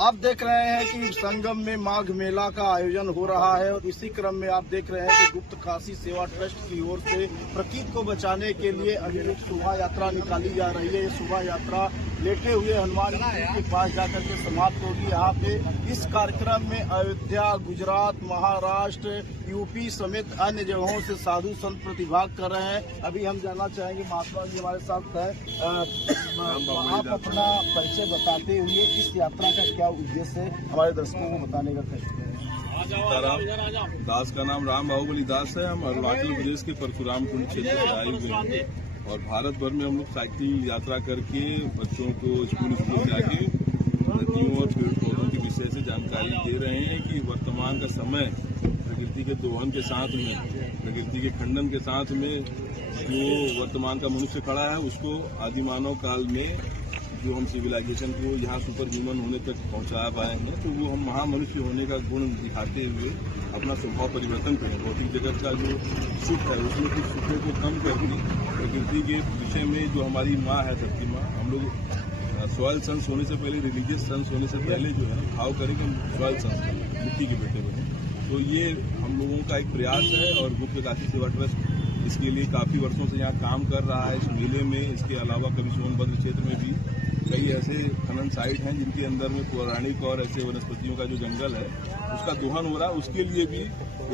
आप देख रहे हैं कि संगम में माघ मेला का आयोजन हो रहा है और इसी क्रम में आप देख रहे हैं कि गुप्त काशी सेवा ट्रस्ट की ओर से प्रकृति को बचाने के लिए अभी एक शोभा यात्रा निकाली जा रही है। ये शोभा यात्रा लेटे हुए हनुमान जी के पास जाकर के समाप्त होगी। यहाँ पे इस कार्यक्रम में अयोध्या, गुजरात, महाराष्ट्र, यूपी समेत अन्य जगहों से साधु संत प्रतिभाग कर रहे हैं। अभी हम जानना चाहेंगे, महात्मा जी हमारे साथ है, आप अपना परिचय बताते हुए इस यात्रा का क्या उद्देश्य है हमारे दर्शकों को बताने का दास का नाम राम बाहुबली दास है। हम अरुणाचल प्रदेश के परशुराम कुंड क्षेत्र से आए हुए हैं और भारत भर में हम लोग साइकिल यात्रा करके बच्चों को स्कूल जाके नदियों और पेड़ पौधों के विषय से जानकारी दे रहे हैं कि वर्तमान का समय प्रकृति के दोहन के साथ में, प्रकृति के खंडन के साथ में जो वर्तमान का मनुष्य खड़ा है उसको आदिमानव काल में जो हम सिविलाइजेशन को यहाँ सुपर ह्यूमन होने तक पहुँचा पाए हैं, तो वो हम महामनुष्य होने का गुण दिखाते हुए अपना स्वभाव परिवर्तन करें। भौतिक जगत का जो सुख है उसमें कुछ सुखों को कम करके प्रकृति के विषय में जो हमारी माँ है, धरती माँ, हम लोग सॉयल सन्स होने से पहले, रिलीजियस सन्स होने से पहले जो है भाव करें कि हम सॉयल सन्स हैं, मिट्टी के बेटे बने। तो ये हम लोगों का एक प्रयास है और गुप्त काशी सेवा ट्रस्ट इसके लिए काफ़ी वर्षों से यहाँ काम कर रहा है। इस मेले में इसके अलावा कभी सोनभद्र क्षेत्र में भी कई ऐसे खनन साइट हैं जिनके अंदर में पौराणिक और ऐसे वनस्पतियों का जो जंगल है उसका दोहन हो रहा है। उसके लिए भी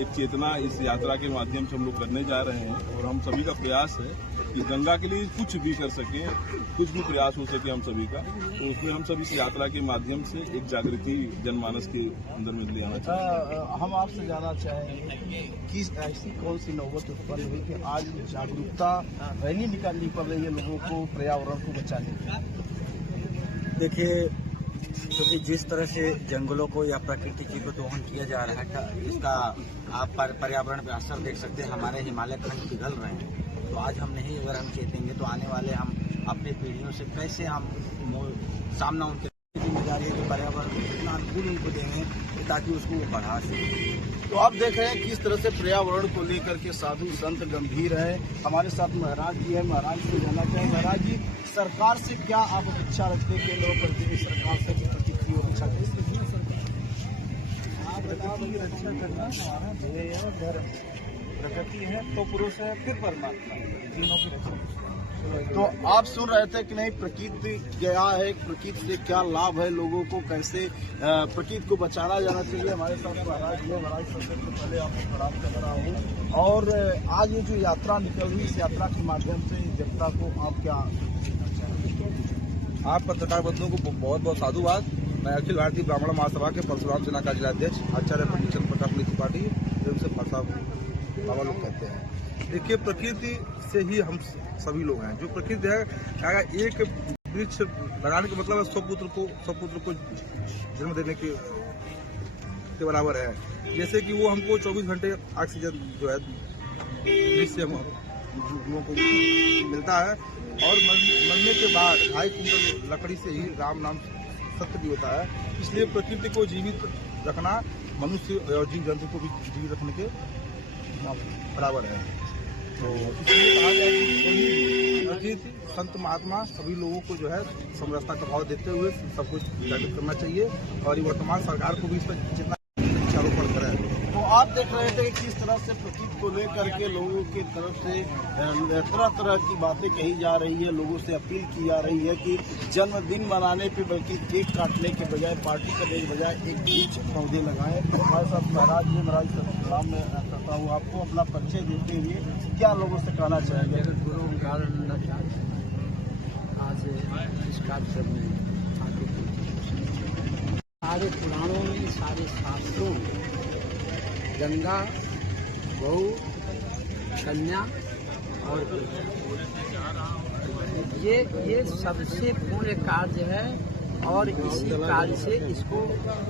एक चेतना इस यात्रा के माध्यम से हम लोग करने जा रहे हैं और हम सभी का प्रयास है कि गंगा के लिए कुछ भी कर सकें, कुछ भी प्रयास हो सके हम सभी का, तो उसमें हम सब इस यात्रा के माध्यम से एक जागृति जनमानस के अंदर में ले आना चाहिए। हम आपसे जानना चाहेंगे कि ऐसी कौन सी नौबत उत्पन्न हुई कि आज जागरूकता रैली निकालनी पड़ रही है लोगों को पर्यावरण को बचाने की? देखिए, क्योंकि जिस तरह से जंगलों को या प्रकृति की को दोहन किया जा रहा है, इसका आप पर्यावरण पे असर देख सकते हैं। हमारे हिमालय खंड पिघल रहे हैं, तो आज हम नहीं अगर हम चेतेंगे तो आने वाले हम अपनी पीढ़ियों से कैसे हम सामना उनके जिम्मेदारी है कि पर्यावरण को कितना अनुकूल उनको देंगे ताकि उसको बढ़ा सके। तो आप देख रहे हैं किस तरह से पर्यावरण को लेकर के साधु संत गंभीर है। हमारे साथ महाराज जी है, महाराज को जानना चाहिए, महाराज जी सरकार से क्या आप अपेक्षा रखते हैं? केंद्र और प्रदेश सरकार से प्रकृति की अपेक्षा करते हैं? प्रकृति की रक्षा करना हमारा ध्येय और धर्म। प्रकृति है तो पुरुष है, फिर परमात्मा, तीनों की रक्षा। तो आप सुन रहे थे कि नहीं, प्रकृति क्या है, प्रकृति से क्या लाभ है, लोगों को कैसे प्रकृति को बचाना जाना चाहिए। हमारे साथ महाराज जी, महाराज सबसे पहले आपको प्रणाम कर रहा हूँ। और आज ये जो यात्रा निकल रही, इस यात्रा के माध्यम से जनता को आप क्या देना चाहेंगे? आप पत्रकार बंधुओं को बहुत बहुत साधुवाद। मैं अखिल भारतीय ब्राह्मण महासभा के परशुराम सेना का जिलाध्यक्ष आचार्य पंडित चंद्र प्रकाश त्रिपाठी, जिनसे भाषा बाबा लोग कहते हैं। देखिए, प्रकृति से ही हम सभी लोग हैं। जो प्रकृति है, एक वृक्ष लगाने का मतलब है 100 पुत्र को जन्म देने के बराबर है। जैसे कि वो हमको 24 घंटे ऑक्सीजन जो है वृक्ष से हम लोगों को मिलता है और मरने के बाद 2.5 कुंटल लकड़ी से ही राम नाम सत्य भी होता है। इसलिए प्रकृति को जीवित रखना मनुष्य और जीव जंतु को भी जीवित रखने के बराबर है। तो इसलिए कहा जाए कि प्रकृति, संत महात्मा सभी लोगों को जो है समरसता का भाव देते हुए सब कुछ जागृत करना चाहिए और वर्तमान सरकार को भी इस पर जितना वृक्षारोपण करें। तो आप देख रहे थे कि किस तरह से प्रकृति को लेकर के लोगों की तरफ से तरह तरह की बातें कही जा रही है। लोगों से अपील की जा रही है कि जन्मदिन मनाने पे बल्कि केक काटने के बजाय, पार्टी करने के बजाय एक बीच पौधे लगाएं। हमारे साथ महाराज जी, महाराज सलाम मैं करता हूँ आपको। अपना परिचय देते हुए क्या लोगों से कहना चाहेंगे? आज इस कार्यक्रम में सारे पुराणों में, सारे शास्त्रों में गंगा, गौ, कन्या और ये सबसे पुण्य कार्य है और इसी कार्य से इसको,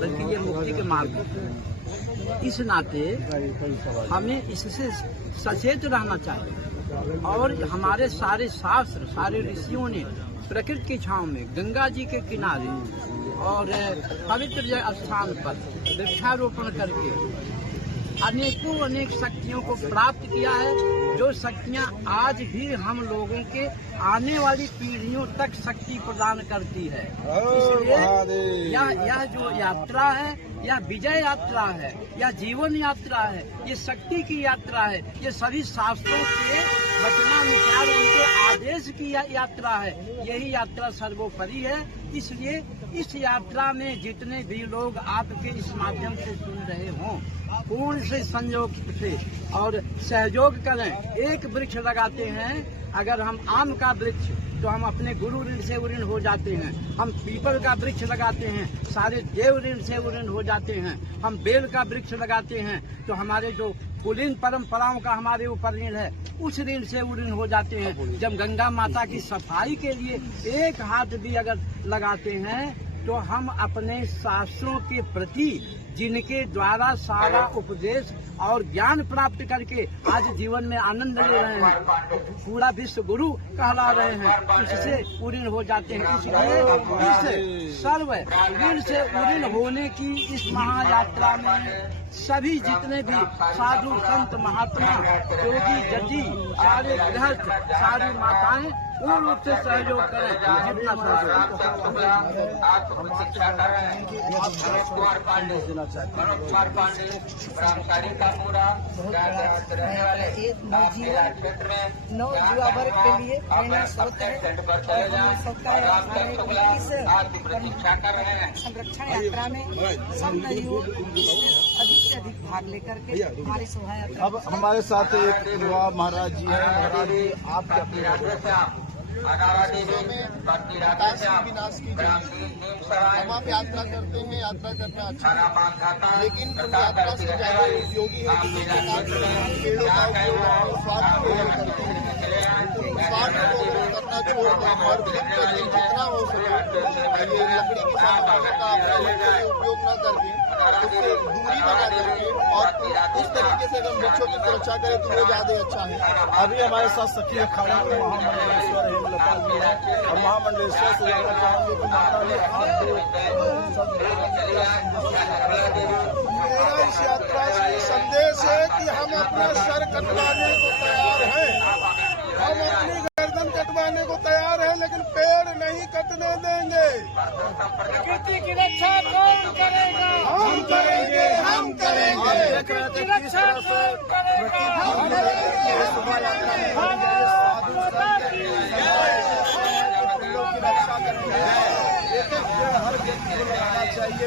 बल्कि ये मुक्ति के मार्ग है। इस नाते हमें इससे सचेत रहना चाहिए और हमारे सारे शास्त्र, सारे ऋषियों ने प्रकृति की छांव में गंगा जी के किनारे और पवित्र स्थान पर वृक्षारोपण करके अनेक शक्तियों को प्राप्त किया है। जो शक्तियाँ आज भी हम लोगों के आने वाली पीढ़ियों तक शक्ति प्रदान करती है। इसलिए यह जो यात्रा है, यह विजय यात्रा है, यह जीवन यात्रा है, ये शक्ति की यात्रा है, ये सभी शास्त्रों के वचनानुसार उनके आदेश की यात्रा है। यही यात्रा सर्वोपरि है। इसलिए इस यात्रा में जितने भी लोग आपके इस माध्यम से सुन रहे हों, पूर्ण से संयोग से और सहयोग करें। एक वृक्ष लगाते हैं, अगर हम आम का वृक्ष तो हम अपने गुरु ऋण से ऋण हो जाते हैं। हम पीपल का वृक्ष लगाते हैं, सारे देव ऋण से ऋण हो जाते हैं। हम बेल का वृक्ष लगाते हैं तो हमारे जो कुलीन परंपराओं का हमारे ऊपर ऋण है, उस ऋण से ऋण हो जाते हैं। जब गंगा माता की सफाई के लिए एक हाथ भी अगर लगाते हैं तो हम अपने शास्त्रों के प्रति, जिनके द्वारा सारा उपदेश और ज्ञान प्राप्त करके आज जीवन में आनंद ले रहे हैं, पूरा विश्व गुरु कहला रहे हैं, उससे ऋण हो जाते हैं। इसलिए इस सर्व ऋण से ऋण होने की इस महायात्रा में सभी जितने भी साधु संत महात्मा योगी जजी सारे गृहस्थ सारी माताएं पूर्ण रूप से सहयोग करें। जितना एक नवयुवा वर्ग के लिए प्रेरणा स्रोत है और सबका संरक्षण यात्रा में सब नवयुवक अधिक से अधिक भाग लेकर के हमारी शोभा यात्रा। अब हमारे साथ एक युवा महाराज जी हैं। महाराज जी, आप क्या विनाश की हम आप यात्रा करते हैं, यात्रा करना अच्छा है, लेकिन यात्रा से ज्यादा उपयोगी है कि पेड़ों का उपयोग स्वास्थ्य को करते हैं। स्वास्थ्य को करना छोड़ दें और जितना हो सके ये लकड़ी की सामग्री का उपयोग न करके उससे दूरी बना करके और इस तरीके से अगर वृक्षों की सुरक्षा करें तो वो ज्यादा अच्छा है। अभी हमारे साथ सखी अखाड़ा के महामंडलेश्वर हेमलता जी है और महामंडलेश्वर से जानना चाहेंगे कि माता ने आप मेरा इस यात्रा से संदेश है कि हम अपना सर कटवाने को तैयार हैं, हम अपनी गर्दन कटवाने को तैयार हैं, लेकिन पेड़ नहीं कटने देंगे। प्रकृति की रक्षा कौन करेगा? हम करेंगे, हम करेंगे। प्रकृति की रक्षा कौन करेगा? हर व्यक्ति को लगाना चाहिए।